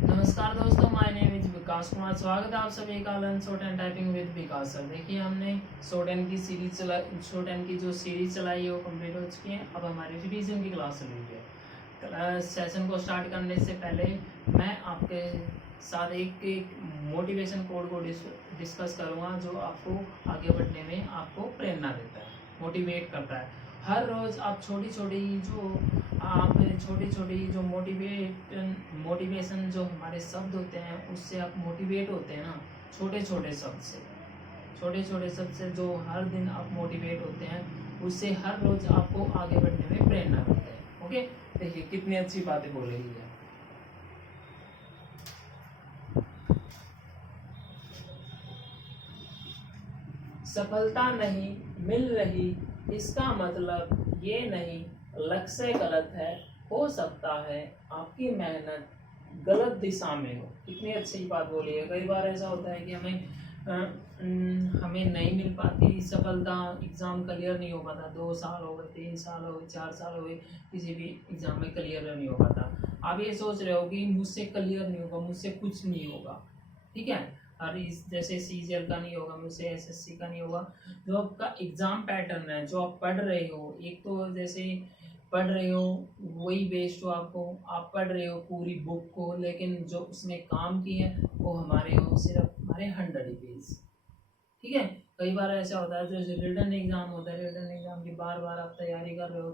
नमस्कार दोस्तों, my name is विकास कुमार। स्वागत है आप सभी का learn short and typing with Vikas sir. देखिए, हमने शॉर्ट एंड की जो सीरीज चलाई है वो कंप्लीट हो चुकी है। अब हमारी रिवीजन की क्लास चल रही है। सेशन को स्टार्ट करने से पहले मैं आपके साथ एक मोटिवेशन कोड को डिस्कस करूँगा जो आपको आगे बढ़ने में आपको प्रेरणा देता है, मोटिवेट करता है। हर रोज़ आप छोटी छोटी जो मोटिवेशन जो हमारे शब्द होते हैं उससे आप मोटिवेट होते हैं ना, छोटे छोटे शब्द से जो हर दिन आप मोटिवेट होते हैं उससे हर रोज आपको आगे बढ़ने में प्रेरणा मिलती है। ओके, देखिए कितनी अच्छी बातें बोल रही है। सफलता नहीं मिल रही इसका मतलब ये नहीं लक्ष्य गलत है, हो सकता है आपकी मेहनत गलत दिशा में हो। कितनी अच्छी बात बोली है। कई बार ऐसा होता है कि हमें नहीं मिल पाती सफलता, एग्ज़ाम क्लियर नहीं हो पाता। 2 साल हो गए, 3 साल हो गए, 4 साल हो गए, किसी भी एग्ज़ाम में क्लियर नहीं हो पाता। आप ये सोच रहे हो कि मुझसे क्लियर नहीं होगा, मुझसे कुछ नहीं होगा, ठीक है। और इस जैसे सीजीएल का नहीं होगा, मुझसे एसएससी का नहीं होगा। जो आपका एग्ज़ाम पैटर्न है, जो आप पढ़ रहे हो, एक तो जैसे पढ़ रहे हो वही बेस्ड हो आपको, आप पढ़ रहे हो पूरी बुक को, लेकिन जो उसने काम किए हैं वो हमारे हो सिर्फ हमारे 100 पेज, ठीक है। कई बार ऐसा होता है जो रिटन एग्ज़ाम होता है, रिटन एग्ज़ाम की बार बार आप तैयारी कर रहे हो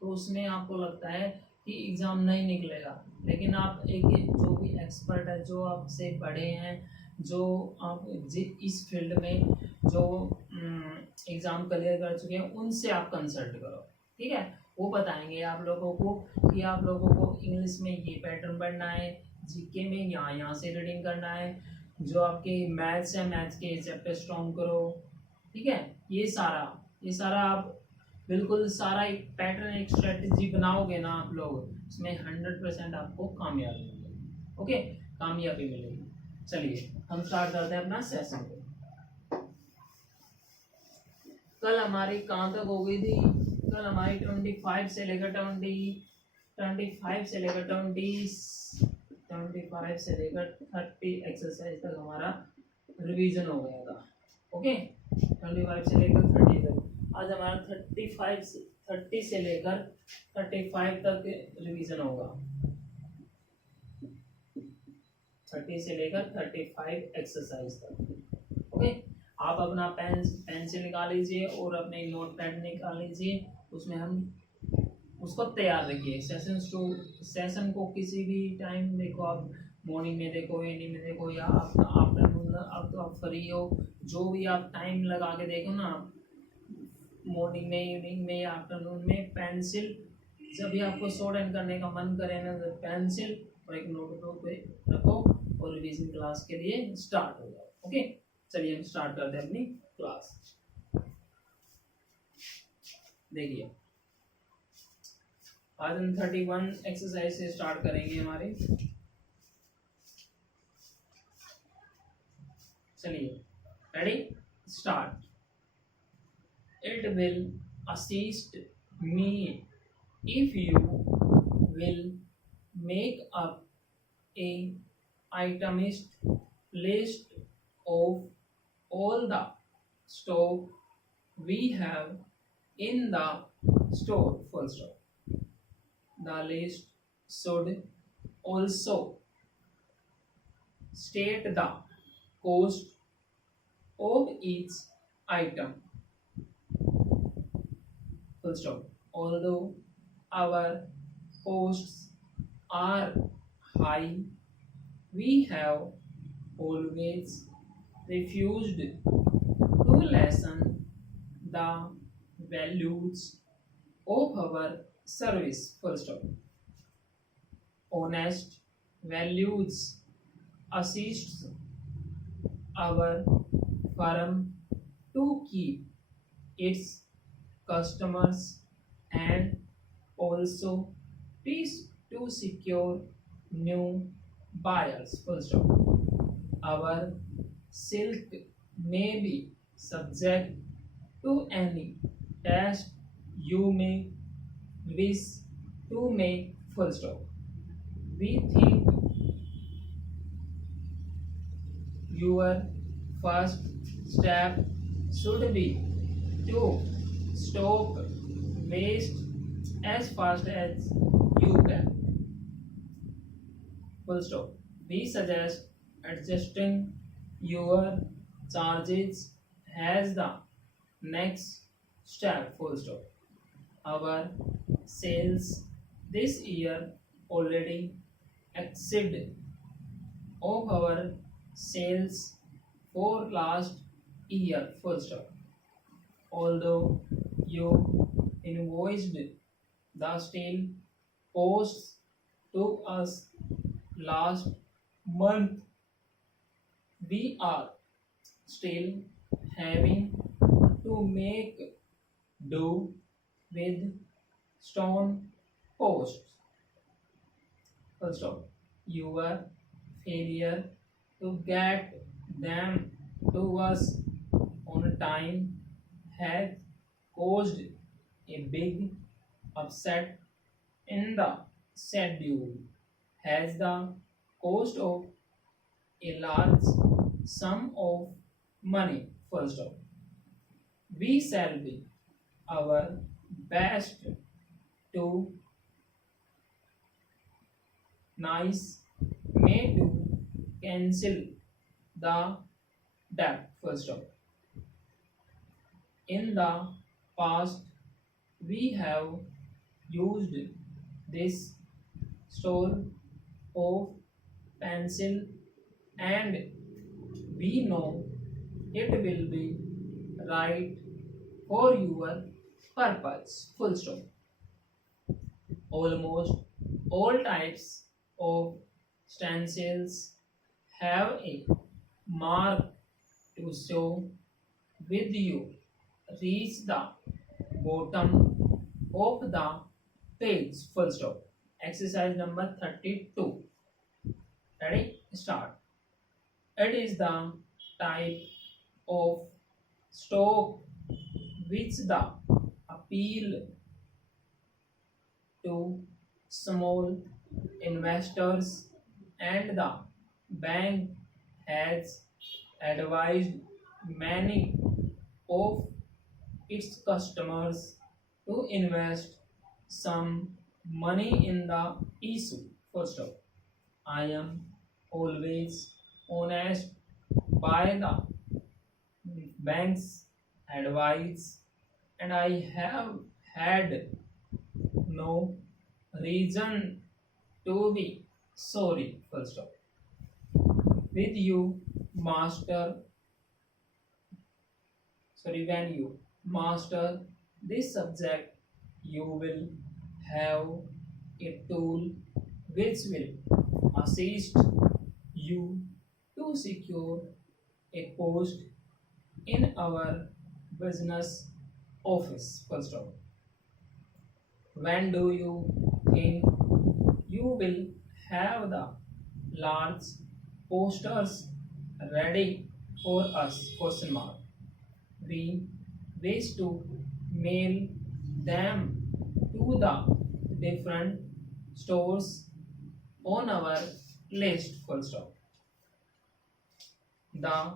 तो उसमें आपको लगता है कि एग्ज़ाम नहीं निकलेगा। लेकिन आप एक जो भी एक्सपर्ट है, जो आपसे बड़े हैं, जो आप इस फील्ड में जो एग्ज़ाम क्लियर कर चुके हैं उनसे आप कंसल्ट करो, ठीक है। वो बताएंगे आप लोगों को कि आप लोगों को इंग्लिश में ये पैटर्न पढ़ना है, जीके में यहाँ से रीडिंग करना है, जो आपके मैथ्स है मैथ्स के चैप्टर स्ट्रॉन्ग करो, ठीक है। ये सारा आप बिल्कुल सारा एक पैटर्न, एक स्ट्रेटजी बनाओगे ना आप लोग, उसमें 100% आपको कामयाबी मिलेगी। ओके, कामयाबी मिलेगी। चलिए हम स्टार्ट करते हैं अपना सेशन को। कल हमारी कहाँ तक हो गई थी? कल हमारी 25 से लेकर 30 एक्सरसाइज तक हमारा रिवीजन हो गया था। ओके, 25 से लेकर 30 तक। आज हमारा 30 से लेकर 35 तक रिवीजन होगा। 30 से लेकर 35 एक्सरसाइज तक। ओके, आप अपना पेंसिल निकाल लीजिए और अपने नोट पैड निकाल लीजिए, उसमें हम उसको तैयार रखिए। सेशन को किसी भी टाइम देखो, आप मॉर्निंग में देखो, इवनिंग में देखो, या आप आफ्टरनून, अब तो आप फ्री हो, जो भी आप टाइम लगा के देखो ना, मॉर्निंग में, इवनिंग में या आफ्टरनून में, पेंसिल जब भी आपको शॉर्ट एंड करने का मन करे ना, तो पेंसिल और एक नोटबुक पे रखो और रिवीजन क्लास के लिए स्टार्ट हो जाओ। ओके, चलिए हम स्टार्ट करते हैं अपनी क्लास। देखिए, आज हम 31 एक्सरसाइज से स्टार्ट करेंगे हमारे। चलिए, ready, start. It will assist me if you will make up a itemized list of all the stock we have in the store, full stop. The list should also state the cost of each item, full stop. Although our costs are high, we have always refused to lessen the values of our service, full stop. Honest values assist our firm to keep its customers and also peace to secure new buyers, full stop. Our silk may be subject to any test you may wish to make, full stop. We think your first step should be to stop waste as fast as you can. Full stop. We suggest adjusting your charges as the next step. Full stop. Our sales this year already exceed of our sales for last year. Full stop. Although you invoiced the steel costs to us last month, we are still having to make do with stone posts. First of all, your failure to get them to us on time has caused a big upset in the schedule. Has the cost of a large sum of money. First of all, we shall be our best to nice may to cancel the debt. First of all, in the past we have used this store of pencil and we know it will be right for your purpose. Full stop. Almost all types of stencils have a mark to show with you. Reach the bottom of the page. Full stop. Exercise number 32. Ready? Start. It is the type of stock which the appeal to small investors and the bank has advised many of its customers to invest some money in the issue. First of all, I am always honest by the bank's advice and I have had no reason to be sorry. Full stop. With you master when you master this subject you will have a tool which will assist you to secure a post in our business office. First of all, when do you think you will have the large posters ready for us? Question mark. We wish to mail them to the different stores on our list. Full stop. The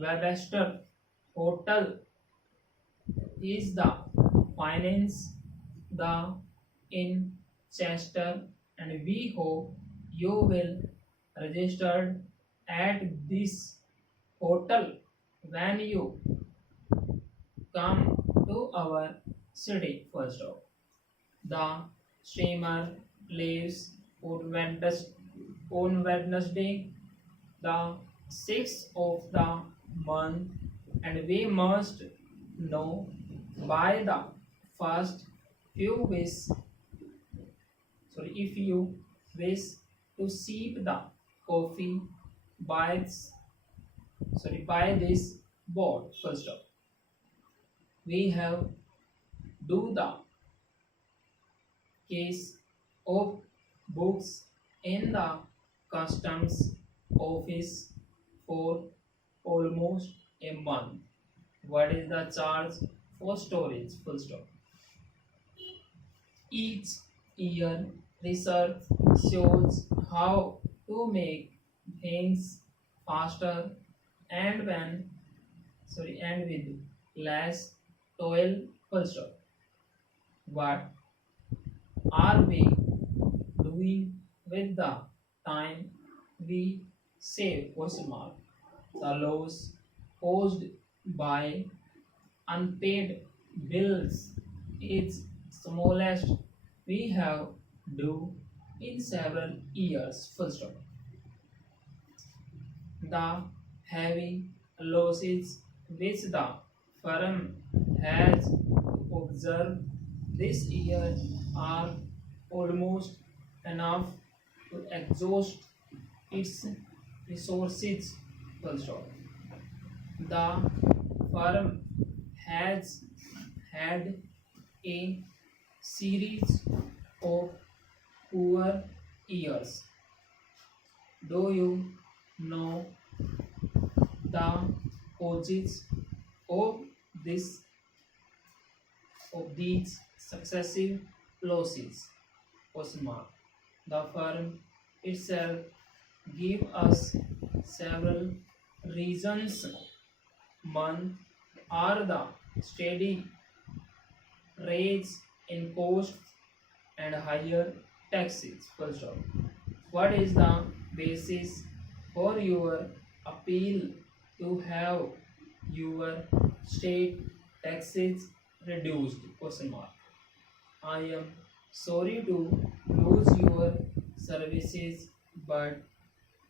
Webster Hotel is the finance the in Chester and we hope you will register at this hotel when you come to our city. First off, the steamer leaves on Wednesday, the 6th of the month, and we must know by the first few weeks. Sorry, if you wish to sip the coffee by by this board. First off, we have do the case of books in the customs office for almost a month. What is the charge for storage? Full stop. Each year research shows how to make things faster and when and with less toil, full stop. What are we doing with the time we save? Question mark. The loss caused by unpaid bills is smallest we have do in several years. Full stop. The heavy losses which the firm has observed this year are almost enough to exhaust its resources. Full stop. The firm has had a series of poor years. Do you know the causes of this of these successive losses? Question mark. The firm itself give us several reasons. One are the steady rise in cost and higher taxes. Full stop. What is the basis for your appeal to have your state taxes reduced? Question mark. I am sorry to lose your services, but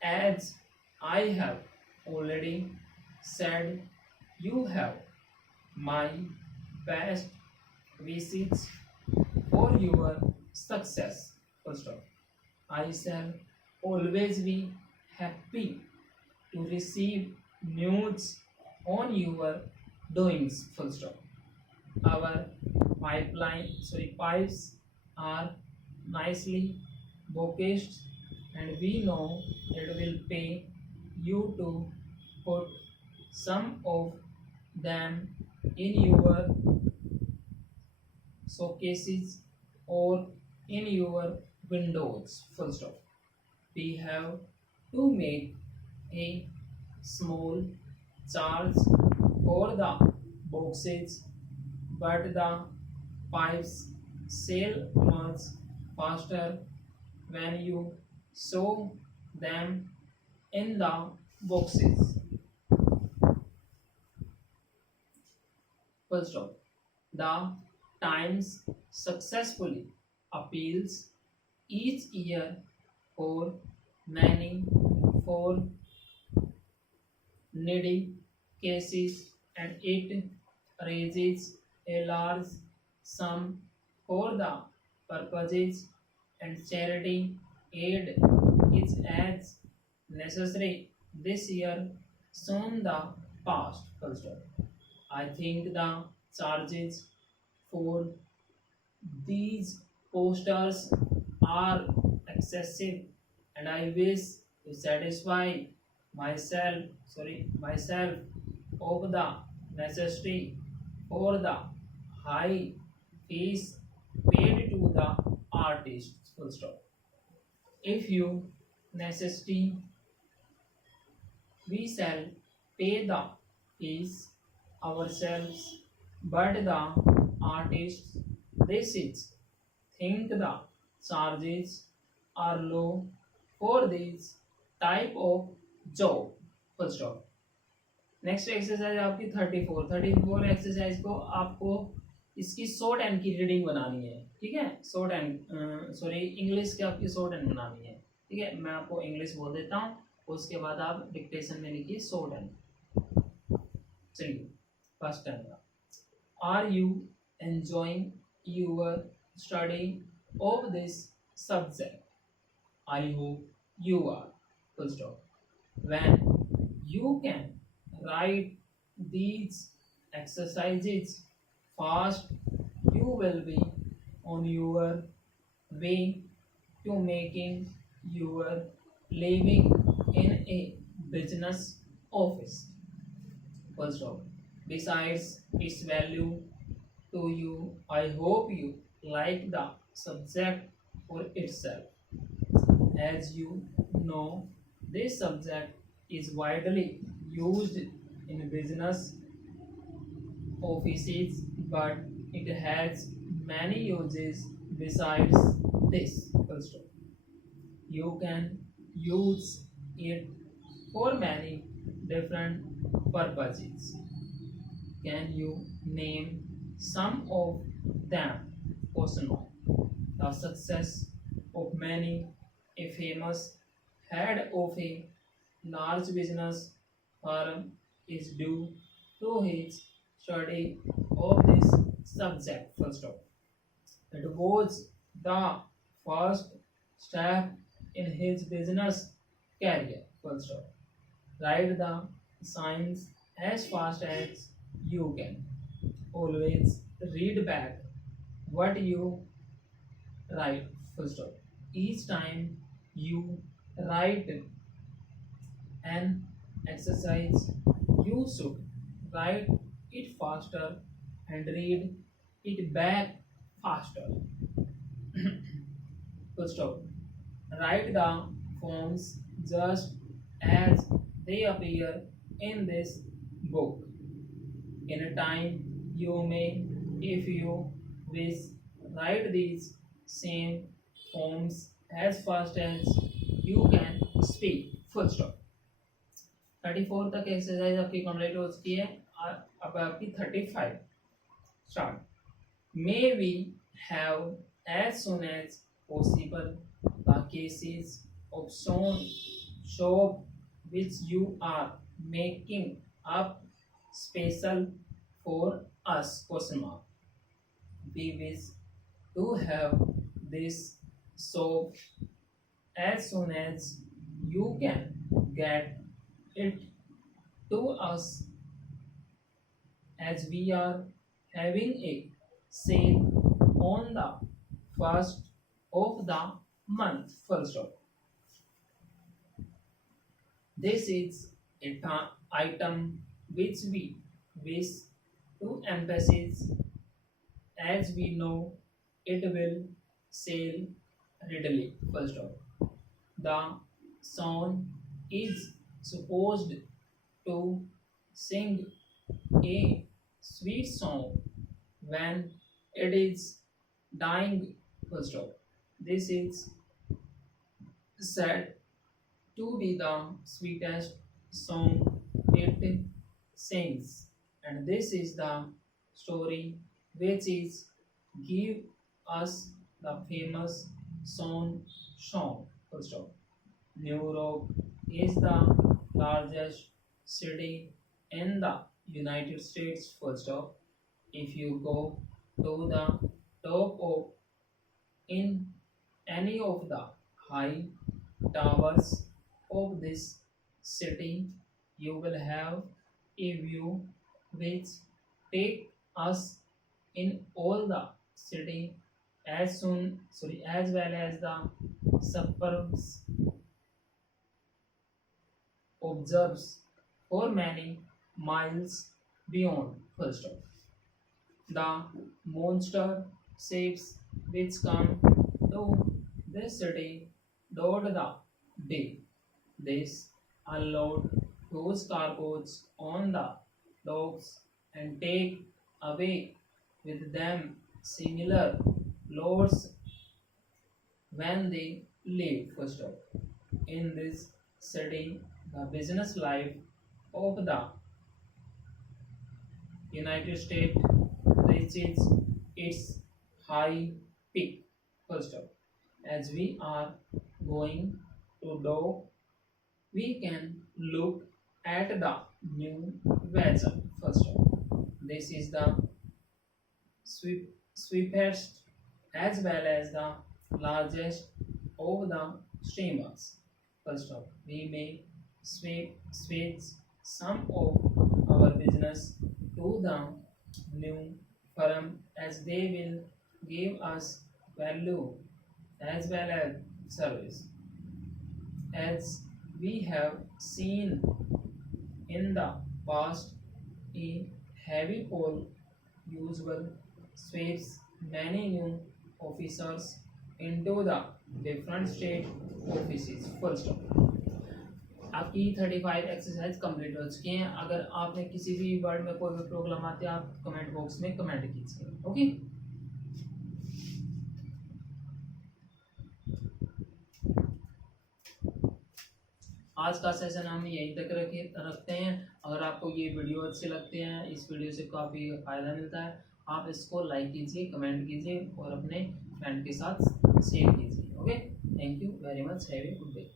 as I have already said, you have my best wishes for your success. Full stop. I shall always be happy to receive news on your doings. Full stop. Our pipes are nicely booked, and we know it will pay you to put some of them in your showcases or in your windows. Full stop. We have to make a small charge for the boxes, but the pipes sell much faster when you show them in the boxes. Full stop. The Times successfully appeals each year for many for needy cases, and it raises a large sum for the purposes, and charity aid is as necessary this year soon the past. Full stop. I think the charges for these posters are excessive, and I wish to satisfy myself of the necessity for the high fees paid to the artists. Full stop. If you necessity, we shall pay the fees ourselves, but the artists they should think the charges are low for this type of job. Full stop. Next exercise आपकी 34 exercise को आपको इसकी short and की reading बनानी है, ठीक है। Short and English की आपकी शॉर्ट एंड बनानी है, ठीक है। मैं आपको इंग्लिश बोल देता हूँ, उसके बाद आप डिक्टेशन में लिखिए शॉर्ट एंड। चलिए फर्स्ट टाइम का, are you enjoying your study of this subject? I hope you are. Full stop. When you can write these exercises fast, you will be on your way to making your living in a business office. Full stop. Besides its value to you, I hope you like the subject for itself. As you know, this subject is widely used in business offices, but it has many uses besides this. Full stop. You can use it for many different purposes. Can you name some of them? Question mark. The success of many a famous head of a large business firm is due to his study of this subject. Full stop. It was the first step in his business career. Full stop. Write the signs as fast as you can. Always read back what you write. Full stop. Each time you write an exercise, you should write it faster and read it back faster. Full stop. Write the forms just as they appear in this book. In a time you may, if you wish, write these same forms as fast as you can speak. Full stop. 34 तक exercise आपकी complete हो चुकी है। अब आपकी 35 start. May we have as soon as possible the cases of shop which you are making up special for us? Question mark. We wish to have this soap as soon as you can get it to us, as we are having a sale on the first of the month. Full stop. This is a item which we wish to emphasize, as we know it will sell readily. Full stop. The song is supposed to sing a sweet song when it is dying. Full stop. This is said to be the sweetest song it sings, and this is the story which is give us the famous song. Full stop. New York is the largest city in the United States. Full stop. If you go to the top of in any of the high towers of this city, you will have a view which take us in all the city as well as the suburbs observes for many miles beyond. Full stop. The monster ships which come to this city dot the day. This unload those cargoes on the docks and take away with them similar loads when they leave. Full stop. In this city, the business life of the United States reaches its high peak. Full stop. As we are going to dock, we can look at the new vessel. Full stop. This is the sweetest as well as the largest of the streamers. Full stop. We may switch some of our business to the new firm, as they will give us value as well as service. As we have seen in the past, a heavy poll usually sweeps many new officers into the different state offices. Full stop. आपकी 35 exercise complete हो चुकी हैं। अगर आपने किसी भी word में कोई भी प्रॉब्लम आती है आप कमेंट बॉक्स में कमेंट कीजिए। ओके, आज का सेशन हम यहीं तक रखते हैं। अगर आपको ये वीडियो अच्छे लगते हैं, इस वीडियो से काफ़ी फ़ायदा मिलता है, आप इसको लाइक कीजिए, कमेंट कीजिए और अपने फ्रेंड के साथ शेयर कीजिए। Okay, thank you very much, have a good day.